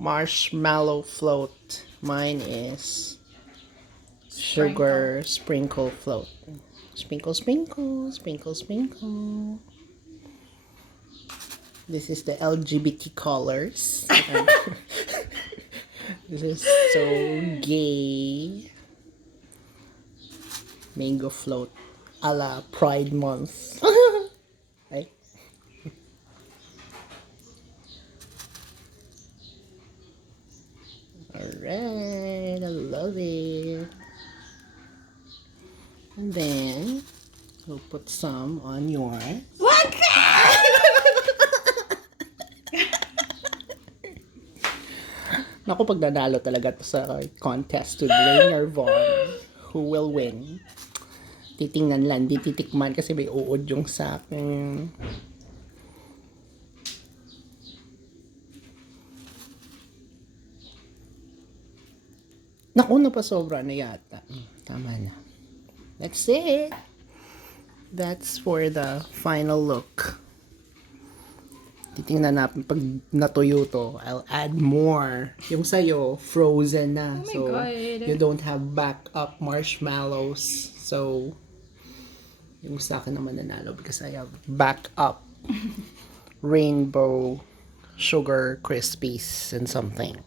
marshmallow float. Mine is sugar sprinkle float. Sprinkle, sprinkle, sprinkle, sprinkle. This is the LGBT colors. This is so gay. Mango float a la Pride Month. Right? Alright, I love it. And then we'll put some on yours. What? Naku, pag nanalo talaga to sa contest with Rainier Vaughn, who will win? Titingnan lang, di titikman kasi may uod yung sa akin. Naku, napasobra na yata. Tama na. That's it. That's for the final look. Titingnan natin pag natuyo to, I'll add more. Yung sa'yo, frozen na. Oh my so, God. you don't have backup marshmallows. So, yung sa akin naman nanalo because I have backup rainbow sugar crispies and something.